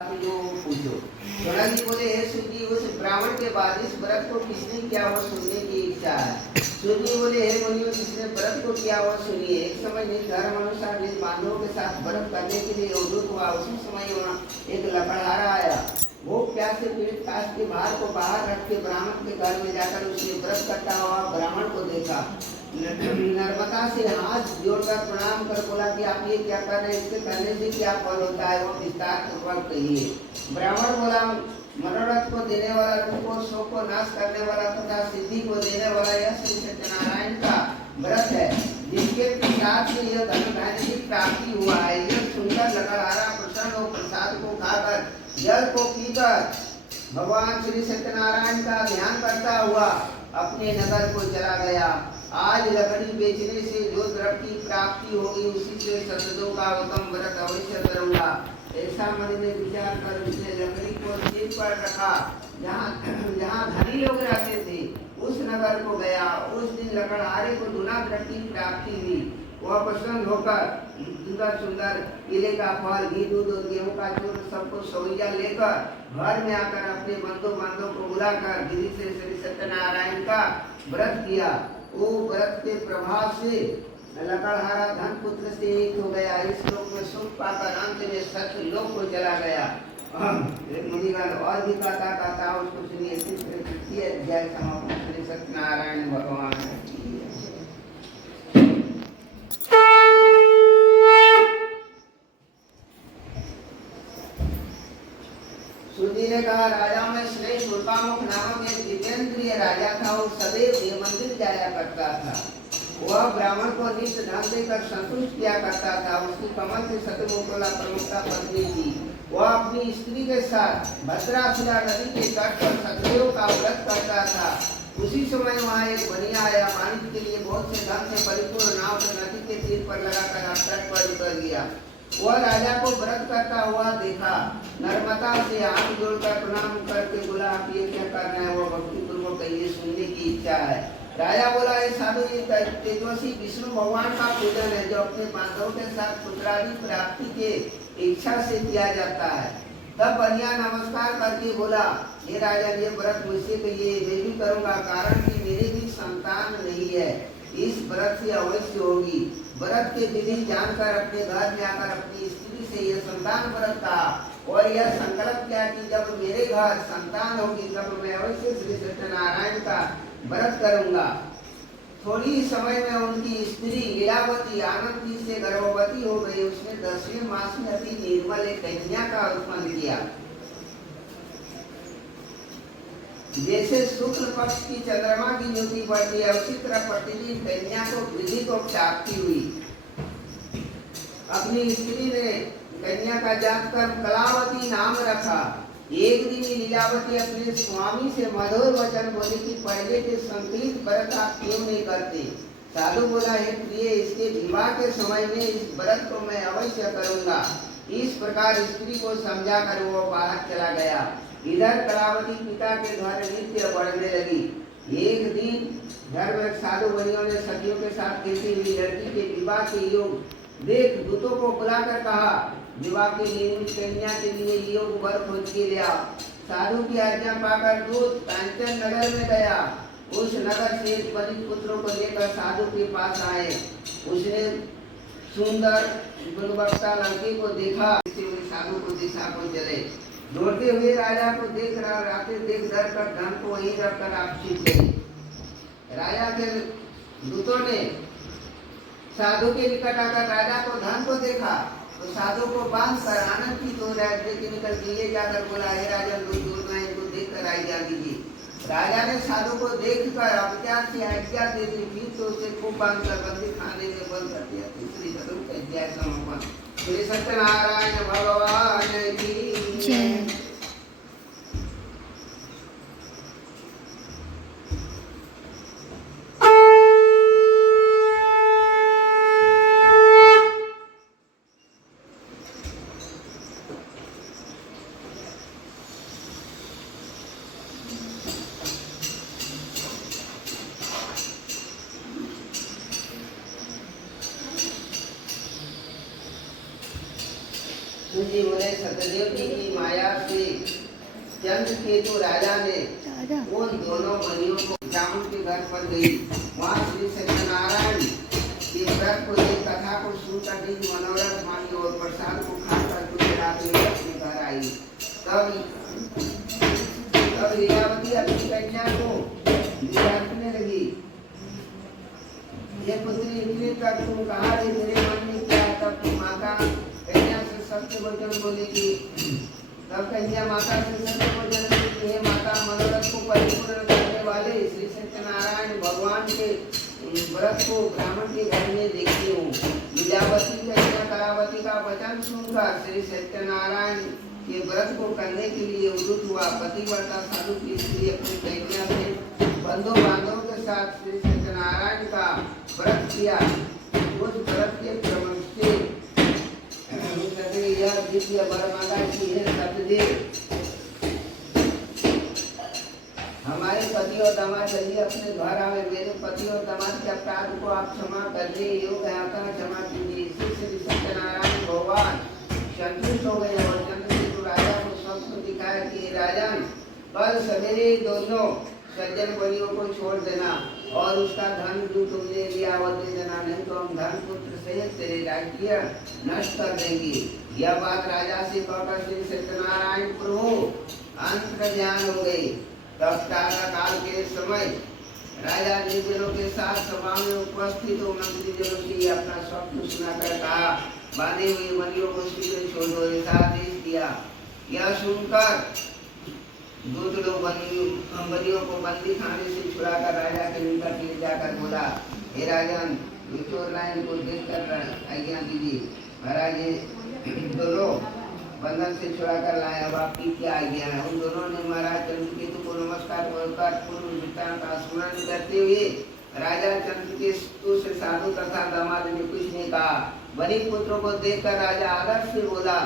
जो पूछो। शौनक जी बोले, हे सूत जी, उस ब्राह्मण के बाद इस व्रत को किसने किया वो सुनने की इच्छा है। सूत जी बोले, हे मुनियों, जिसने व्रत को किया वो सुनिए। एक समय निज धर्म अनुसार निज बांधवों के साथ व्रत करने के लिए उद्युक्त हुआ। उसी समय वहाँ एक लकड़हारा आया। वो प्यास से पीड़ित काष्ठ के भार को बाहर रख के ब्राह्मण के घर में जाकर उसने व्रत करता हुआ ब्राह्मण को देखा। नर्मदा से हाथ जोड़कर प्रणाम कर बोला कि आप ये क्या कर रहे हैं, इसके करने से क्या फल होता है, वो विस्तार पूर्वक कहिए। ब्राह्मण बोला, मनोरथ को देने वाला, दुख और शोक को नाश करने वाला तथा सिद्धि को देने वाला यह श्री सत्यनारायण का व्रत है, जिसके प्रसाद से यह धन धान्य की प्राप्ति हुआ है। यह सुनकर लकड़हारा प्रसन्न हो प्रसाद को खाकर जल को पीकर भगवान श्री सत्यनारायण का ध्यान करता हुआ अपने नगर को चला गया। आज लकड़ी बेचने से जो द्रव्य की प्राप्ति होगी उसी से सतदों का उत्तम व्रत अवश्य करूंगा। ऐसा मन में विचार कर उसने लकड़ी को सिर पर रखा। जहाँ धनी लोग रहते थे उस नगर को गया। उस दिन लकड़हारे को दुना द्रव्य की प्राप्ति हुई। वह प्रसन्न होकर सुंदर सुंदर केले का फल, घी, दूध और गेहूं का चूर्ण सबको सवैया लेकर घर में आकर अपने बंधु बांधव को बुलाकर विधि से श्री सत्यनारायण का व्रत किया। वो व्रत के प्रभाव से लकड़हारा धन पुत्र से एक हो गया। इस लोक में सुख पाकर अंत में सत्य लोक को चला गया। एक मुनिगण और भी कहता उसको सुनिए। तृतीय अध्याय समापन। श्री सत्यनारायण भगवान। सूत ने कहा, राजा में श्रेष्ठ उल्पामुख नामक एक दिव्येंद्रिय राजा था। वो सदैव ये मंदिर जाया करता था। वह ब्राह्मण को नित्य धन देकर संतुष्ट किया करता था। उसकी कमल से शतमुखला प्रमुखता पत्नी थी। वह अपनी स्त्री के साथ भद्राशिला नदी के तट पर सतदेव का व्रत करता था। उसी समय वहाँ एक बनिया आया। वाणिज्य के लिए बहुत से धन से परिपूर्ण नाव से नदी के तीर पर लगाकर तट पर उतर गया। वह राजा को व्रत करता हुआ देखा। नर्मदा से हाथ जोड़कर प्रणाम करके बोला, आप ये क्या कर रहे हैं, वो भक्ति पूर्वक कहिए, सुनने की इच्छा है। राजा बोला, ये साधु ये तेजस्वी विष्णु भगवान का पूजन है, जो अपने बांधवों के साथ पुत्रादि प्राप्ति के इच्छा से किया जाता है। तब बनिया नमस्कार करके बोला, ये राजा, ये व्रत मुझसे कहिए, मैं भी करूँगा, कारण कि मेरे भी संतान नहीं है। इस व्रत से अवश्य होगी। व्रत के विधि जानकर अपने घर में आकर अपनी स्त्री से यह संतान व्रत था और यह संकल्प किया कि जब मेरे घर संतान होगी तब मैं अवश्य श्री सत्यनारायण का व्रत करूंगा। थोड़ी समय में उनकी स्त्री लीलावती आनंद से गर्भवती हो गई। उसने 10वें मास में अति निर्मल एक कन्या का उत्पन्न किया। जैसे शुक्ल पक्ष की चंद्रमा की ज्योति बढ़ती है, उसी तरह प्रतिदिन कन्या को वृद्धि को प्राप्ति हुई। अपनी स्त्री ने कन्या का जात कर कलावती नाम रखा। एक दिन लीलावती अपने स्वामी से मधुर वचन बोली कि पहले के संकलित व्रत आप क्यों नहीं करते। साधु बोला, हे प्रिय, इसके विवाह के समय में इस व्रत को मैं अवश्य करूंगा। इस प्रकार स्त्री को समझा कर वो बाहर चला गया। इधर कलावती पिता के घर नित्य बढ़ने लगी। एक दिन घर में साधु मुनियों ने सखियों के साथ खेलती हुई लड़की के विवाह के योग देख दूतों को बुलाकर कहा, विवाह के लिए कन्या के लिए योग वर खोज के लिया। साधु की आज्ञा पाकर दूत कांचन नगर में गया। उस नगर से पतित पुत्रों को लेकर साधु के पास आए। उसने सुंदर गुणवत्ता लड़के को देखा। साधु को दिशा को चले। दौड़ते हुए राजा को देख रहा राते देख डर कर धन को वहीं रखकर आपसी गई। राजा के दूतों ने साधु के निकट आकर राजा को धन को देखा तो साधु को बांध कर आनंद की तो राज्य के निकल दिए जाकर बोला, हे राजन, दूर में इनको देख कर आज्ञा दीजिए। राजा ने साधु को देख कर अपचार से आज्ञा दे दी। फिर तो उसे खूब बांध कर बंदी खाने में बंद कर दिया। तीसरी अध्याय समापन। श्री सत्यनारायण भगवान की जय। सुन जी बोले सतदेव जी की माया से चंद्रकेतु राजा ने उन दोनों मणियों को ब्राह्मण के घर पर गई। वहाँ श्री सत्यनारायण के व्रत को देख कथा को सुनकर निज मनोरथ मानी और प्रसाद को खाकर दूसरे रात में अपने घर आई। तब लीलावती अपनी कन्या को निराकने लगी, ये पुत्री इतने तक तुम कहाँ रही, मेरे मन में क्या? तब तुम माता कन्या से सत्य वचन बोलेगी। तब कन्या माता से सत्य वचन बोली, हे माता, मनोरथ को परिपूर्ण करने वाले श्री सत्यनारायण भगवान के व्रत को ब्राह्मण के घर में देखती हूँ। लीलावती कन्या करावती का वचन सुनकर श्री सत्यनारायण के व्रत को करने के लिए उद्युत हुआ। पतिव्रता साधु की स्त्री अपनी कन्या से बंधु बांधवों के साथ श्री सत्यनारायण का व्रत किया। उस व्रत के क्रम से यह द्वितीय वर मांगा कि हे सतदेव, हमारे पति और दामाद चलिए अपने घर आवे। मेरे पति और दामाद के अपराध को आप क्षमा करने योग्य है, अतः क्षमा कीजिए। इसी श्री सत्यनारायण भगवान संतुष्ट हो गए और चंद्रकेतु राजा को स्वप्न दिखाया कि राजन, कल सवेरे दोनों सज्जन बलियों को छोड़ देना और उसका धन जो तुमने लिया वो दे देना, नहीं तो हम धन पुत्र सहित तेरे राज्य नष्ट कर देंगे। यह बात राजा से कहकर श्री सत्यनारायण प्रभु अंतर्ध्यान हो गई। तब काल के समय राजा निर्जनों के साथ सभा में उपस्थित हो मंत्रीजनों से अपना स्वप्न सुनाकर कहा, बांधे हुए बलियों को शीघ्र छोड़ दो, ऐसा आदेश दिया। यह सुनकर दूत लोग बलियों को बंदी खाने से छुड़ाकर राजा के निकट ले जाकर बोला, हे राजन, चोर लाइन को देखकर आज्ञा दीजिए। महाराज, ये दोनों बंधन से छुड़ाकर लाए, अब आपकी क्या आज्ञा है? उन दोनों ने महाराज चंद्रकेतु को नमस्कार कर पूर्व वृत्तांत का स्मरण करते हुए राजा चंद्रकेतु से साधु तथा दामाद ने कुछ नहीं कहा। बलि पुत्रों को देखकर राजा आदर से बोला,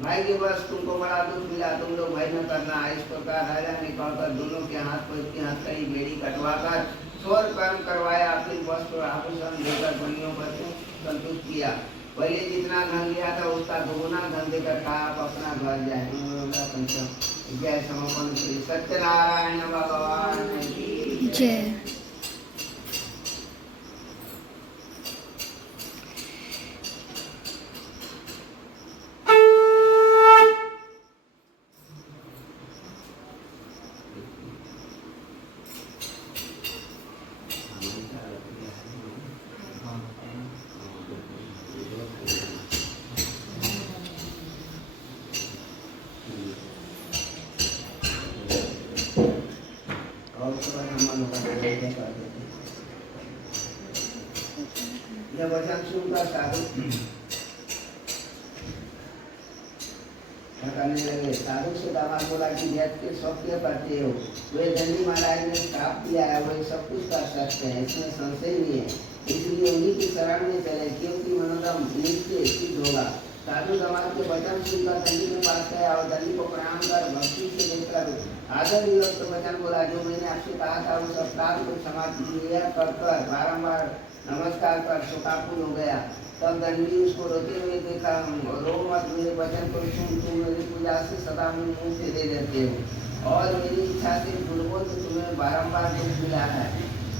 भाई के बस तुमको बड़ा दुख मिला, तुम लोग भय न करना। इस प्रकार राजा ने कहकर दोनों के हाथ पर इसकी हथकड़ी बेड़ी कटवाकर छोर कर्म करवाया, फिर वस्त्र आभूषण देकर बलियों पर संतुष्ट किया। पहले जितना धन लिया था उसका दोगुना धन देकर कहा, आप अपना घर जाए। जय समर्पण श्री सत्यनारायण भगवान की जय। यह वचन सुनकर साधु करने लगे। साधु से दामाद बोला कि जैत के सब क्या करते हो? वे दंडी महाराज ने श्राप दिया है, वही सब कुछ कर सकते हैं, इसमें संशय नहीं है। इसलिए उन्हीं की शरण में चले, क्योंकि मनोरम नित्य सिद्ध होगा। साधु दामाद के वचन सुनकर दंडी के पास गया और दंडी को प्रणाम कर भक्ति से देखकर आदर युक्त वचन बोला, जो मैंने आपसे कहा था उस अपराध को क्षमा कीजिए। कर बारम्बार नमस्कार कर शोकाकुल हो गया। तब दंडी उसको रोते हुए देखा, रो मत, मेरे वचन को सुन, तुम मेरी पूजा से सदा मुंह से दे देते हो और मेरी इच्छा से पूर्वों से तुम्हें बारम्बार दुख मिला है।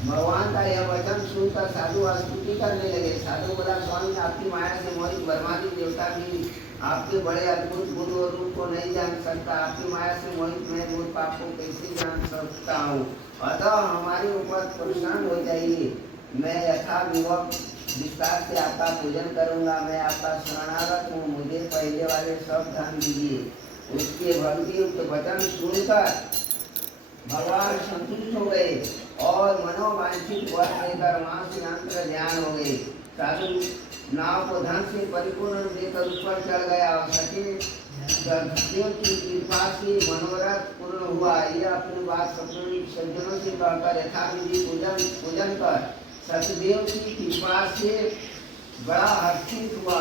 भगवान का यह वचन सुनकर साधु स्तुति करने लगे। साधु बोला, स्वामी, आपकी माया से मोहित ब्रह्मादि देवता भी आपके बड़े अद्भुत गुण और रूप को नहीं जान सकता। आपकी माया से मोहित मैं मूल पाप को कैसे जान सकता हूँ? अतः हमारे ऊपर प्रसन्न हो जाइए। मैं यथा विस्तार से आपका पूजन करूंगा। मैं आपका शरणागत हूँ, मुझे पहले वाले सब धन दीजिए। उसके भक्ति युक्त वचन सुनकर भगवान संतुष्ट हो गए और मनोवांछित वर देकर वहां से अंतर ध्यान हो गए। साधु नाव को धन से परिपूर्ण देकर उस पर चढ़ गया और सके की कृपा से मनोरथ पूर्ण हुआ। यह अपनी बात सज्जनों से कहकर यथाविधि पूजन कर सतदेव की कृपा से बड़ा हर्षित हुआ।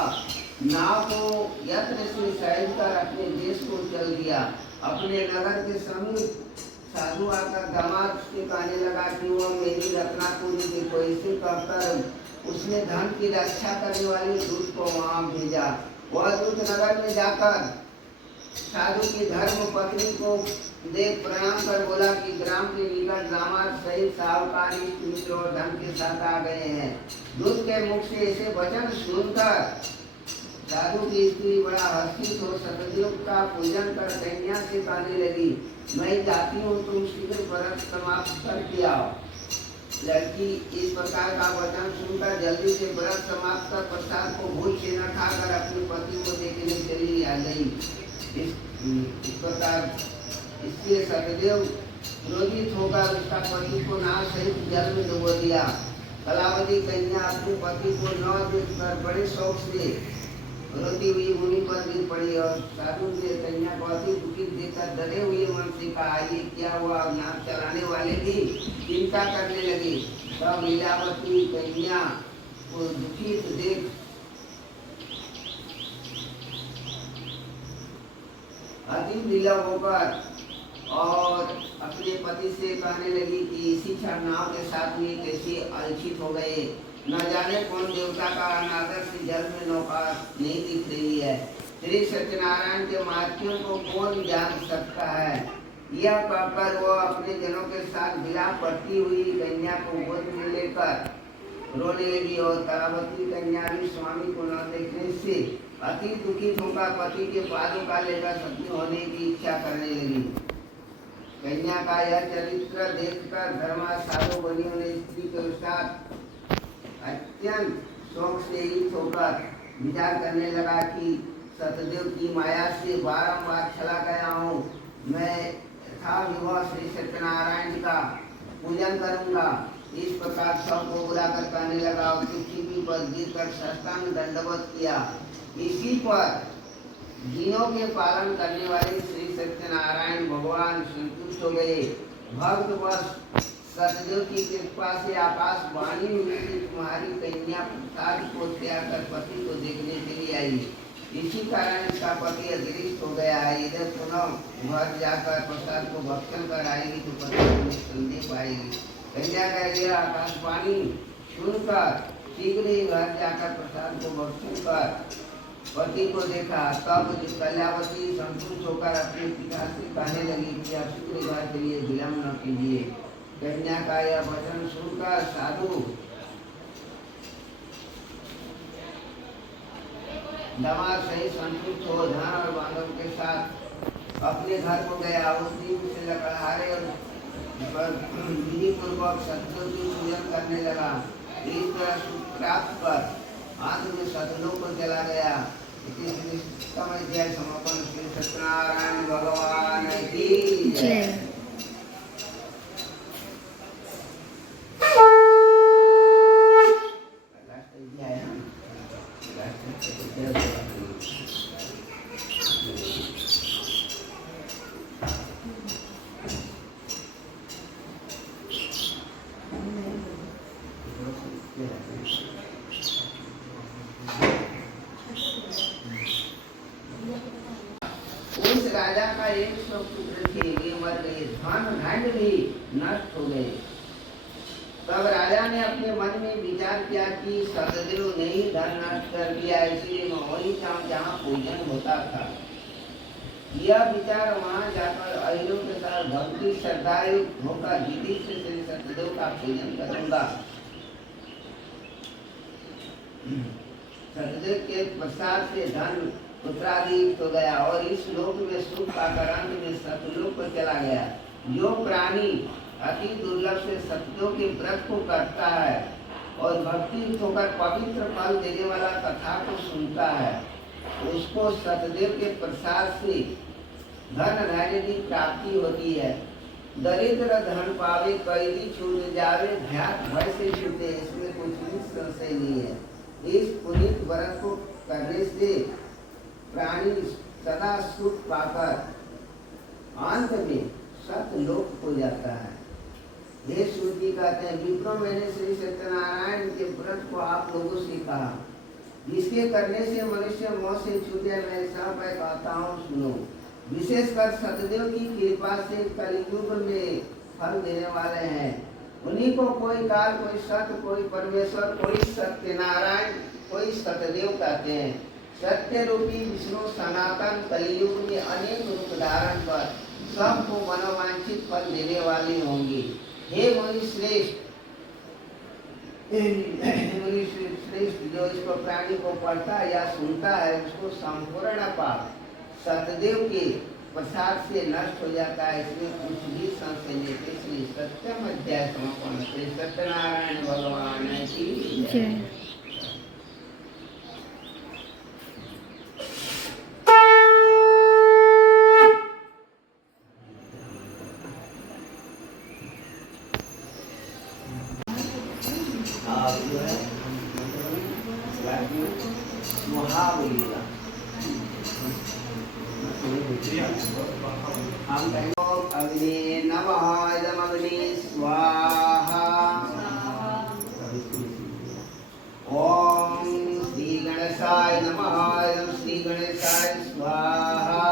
नाव को यत्न से सैर कर अपने देश को चल दिया। अपने नगर के समीप साधु आकर दामाद से कहने लगा कि वह मेरी रत्नापुरी देखो। इसे कहकर उसने धन की रक्षा करने वाले दूत को वहां भेजा। वह दूत नगर में जाकर साधु की धर्म पत्नी को देख प्रणाम कर बोला कि ग्राम के निकट दामाद सहित साहूकार मित्र और धन के साथ आ गए हैं। दूत के मुख से ऐसे वचन सुनकर साधु की स्त्री बड़ा हर्षित हो सतदेव का पूजन कर कन्या से कहने लगी, मैं जाती हूँ, तुम शीघ्र व्रत समाप्त करके आओ। लड़की इस प्रकार का वचन सुनकर जल्दी से व्रत समाप्त कर प्रसाद को भोज से न खाकर अपने पति को देखने चली आ गई। इस प्रकार इसलिए सतदेव क्रोधित होकर उसका पति को नाव सहित जल में डुबो दिया। कलावती कन्या अपने पति को न देखकर बड़े शौक से रोती हुई भूमि पर गिर पड़ी और साधु ने कन्या को अति दुखित देखकर डरे हुए मन से कहा, ये क्या हुआ। नाव चलाने वाले भी चिंता करने लगे। तब लीलावती कन्या को दुखित देख अति विलंब होकर और अपने पति से कहने लगी कि इसी क्षण नाव के साथ में कैसे अलक्षित हो गए। न जाने कौन देवता का अनादर से जल में नौका नहीं दिख रही है। श्री सत्यनारायण के महात्म्यों को कौन जान सकता है। यह कहकर वो अपने जनों के साथ विलाप करती हुई कन्या को गोद में लेकर रोने लगी और कलावती कन्या भी स्वामी को न देखने से अति दुखित होकर पति के पादों का लेकर सती होने की इच्छा करने लगी। कन्या का यह चरित्र देखकर धर्मा साधु बनियों ने स्त्री के साथ अत्यंत शौक से युक्त होकर विचार करने लगा कि सतदेव की माया से बारंबार चला गया हूँ। मैं था विवाह श्री सत्यनारायण का पूजन करूंगा। इस प्रकार सबको बुलाकर कहने लगा और पृथ्वी पर गिरकर साष्टांग दंडवत किया। इसी पर दिनों के पालन करने वाले श्री सत्यनारायण भगवान संतुष्ट हो गए। भक्त वश सतदेव की कृपा से आकाशवाणी हुई कि तुम्हारी कन्या प्रसाद को त्याग कर पति को देखने के लिए आई। इसी कारण इसका पति अदृश्य हो गया है। इधर पुनः घर जाकर प्रसाद को भक्षण कर आएगी तो पति को संदेह पाएगी। कन्या का यह आकाशवाणी सुनकर शीघ्र ही घर जाकर प्रसाद को भक्षण कर पति को देखा। तब कल्यावती संतुष्ट होकर अपने पिता से कहने लगी कि आप शीघ्र घर के लिए विलम्ब न कीजिए। कन्या का यह वचन सुनकर साधु दामाद सही संतुष्ट हो धन और बांधव के साथ अपने घर को गया। उस दिन से लकड़हारे और विधि पूर्वक सतदेव की पूजन करने लगा। इस तरह सुख प्राप्त कर अंत में सतलोक को चला गया। समय जय समर्पण श्री सत्यनारायण भगवान की जय। उस राजा का 100 पुत्र थे, वे मर गए, धन धन भी नष्ट हो गए। तब राजा ने अपने मन में विचार किया कि सतदेव ने ही धन नष्ट कर दिया, इसलिए मैं वही जाऊं जहाँ पूजन होता था। यह विचार वहाँ जाकर अहिरों के साथ भक्ति श्रद्धा युक्त होकर विधि से श्री सतदेव का पूजन करूंगा। सतदेव के प्रसाद से धन पुत्रादि हो गया और इस लोक में सुख पाकर अंत में सतलोक को चला गया। जो प्राणी अति दुर्लभ से सतदेव के व्रत को करता है और भक्ति होकर पवित्र फल देने वाला कथा को सुनता है, उसको सतदेव के प्रसाद से धन धान्य की प्राप्ति होती है। दरिद्र धन पावे कैदी छूट जावे, ध्यात भय से छूटे, इसमें कुछ संशय नहीं है। इस पुनीत व्रत को करने से प्राणी सदा सुख पाकर अंत में सतलोक हो जाता है। ये श्रुति कहते हैं, विप्रो मैंने श्री सत्यनारायण के व्रत को आप लोगों से कहा, जिसके करने से मनुष्य मौत से छूटे। मैं सब कहता हूँ सुनो। विशेषकर सतदेव की कृपा से कलियुग में फल देने वाले हैं। उन्हीं को कोई काल, कोई सत्य, कोई परमेश्वर, कोई सत्यनारायण, कोई सतदेव कहते हैं। सत्य रूपी विष्णु सनातन कलयुग में अनेक रूप धारण कर सबको मनोवांछित फल देने वाली होंगी। हे मुनि श्रेष्ठ, जो इसको प्राणी को पढ़ता है या सुनता है उसको संपूर्ण पाप सतदेव के प्रसाद से नष्ट हो जाता है। इसमें कुछ भी संशय नहीं। इसलिए सत्यम अध्याय समापन श्री सत्यनारायण भगवान की जय। जो है महाबलिया हम अग्नि नमः इदम अग्नि स्वाहा। ओम श्री गणेशाय नमः इदम श्री गणेशाय स्वाहा।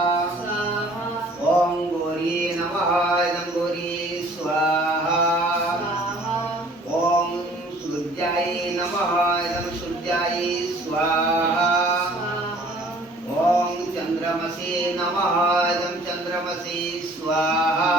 ओम गौरी नमः इदम गौरी स्वाहा। ओम सूर्याय नमः इदम सूर्याय स्वाहा। ओम चंद्रमसे नमः इदं चंद्रमसे स्वाहा।